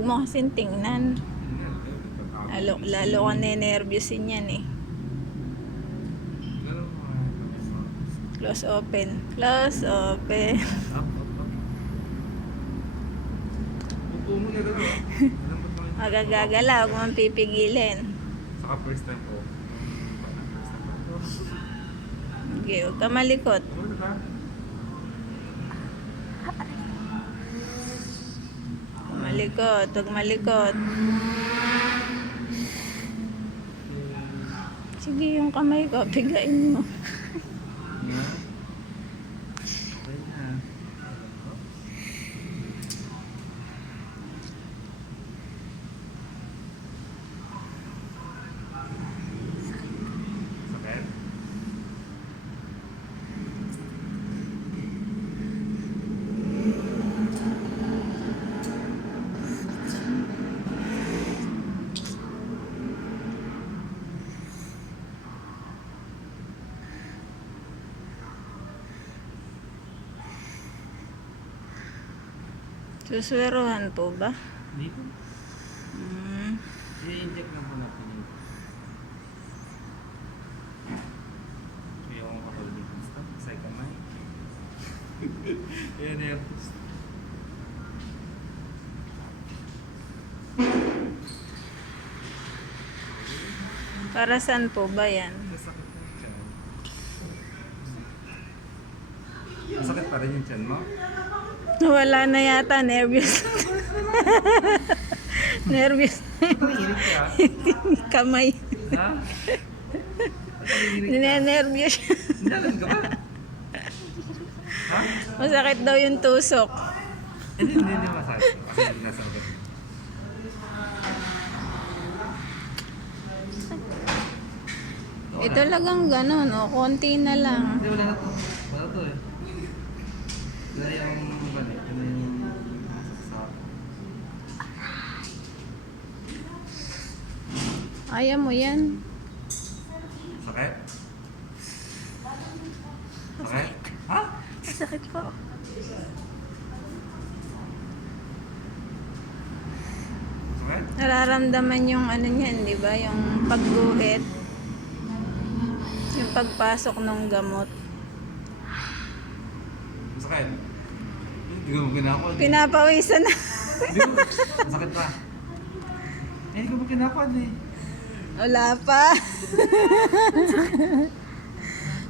Huwag mo kasing tingnan. Lalo ka nenervyusin yan eh. Close open. Close open. Upo mo na gano'n. Magagagala, huwag mong pipigilin. Saka first time po. Okay, huwag ka malikot. Ano ba? Malikot, huwag malikot. Sige, yung kamay ko, pigain mo. Na? Okay na. Sakit? Suswerohan po ba? Dito? I-inject lang po natin yun. Yung katulad dito. Stop. Isay kamay. Ayan, nervous. Para saan po ba yan? Masakit na yung tiyan. Masakit pa rin yung tiyan mo? Wala na yata, nervous. Nervous na Nanginig ka? yung kamay. Ha? Nanginig ka? Ninenervyos siya. Nilalan ka ba? Ha? Masakit daw yung tusok. Hindi masakit. Kasi nasa ugat. Ito lagang ganun, o konti na lang. Hindi, wala na to. Wala to eh. Wala yung balik. Wala yung masasasak. Ayaw mo yan. Sakit? Sakit? Ha? Masakit po. Sakit? Nararamdaman yung ano niyan, di ba? Yung pagguhit. Yung pagpasok ng gamot. Sakit? Hindi ko kinakot. Pinapawisan na. Hindi ko. Masakit pa. Hindi ko kinakot eh. Wala pa.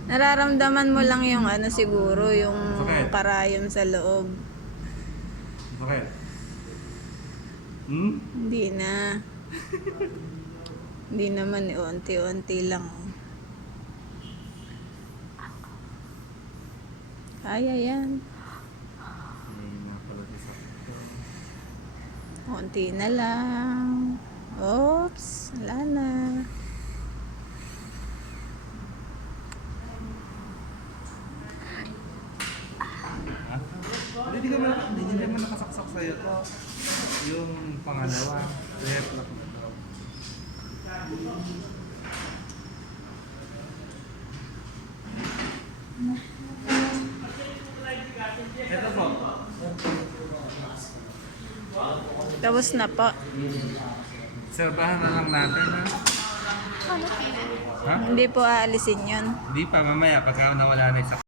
Nararamdaman mo lang yung ano siguro, yung Sakit. karayom sa loob. Sakit? Hmm? Hindi na. Hindi naman, unti-unti lang. Kaya yan. Ay, napalagi sakit ko. Unti na lang. Oops, wala na. Ha? Hindi naman nakasaksak sa'yo to. Yung pangalawa. Reflux na to. Ito po. Tapos na po. Serbahan na lang natin ha. Ha? Hindi po aalisin yun. Hindi pa, mamaya pagka nawala na isa.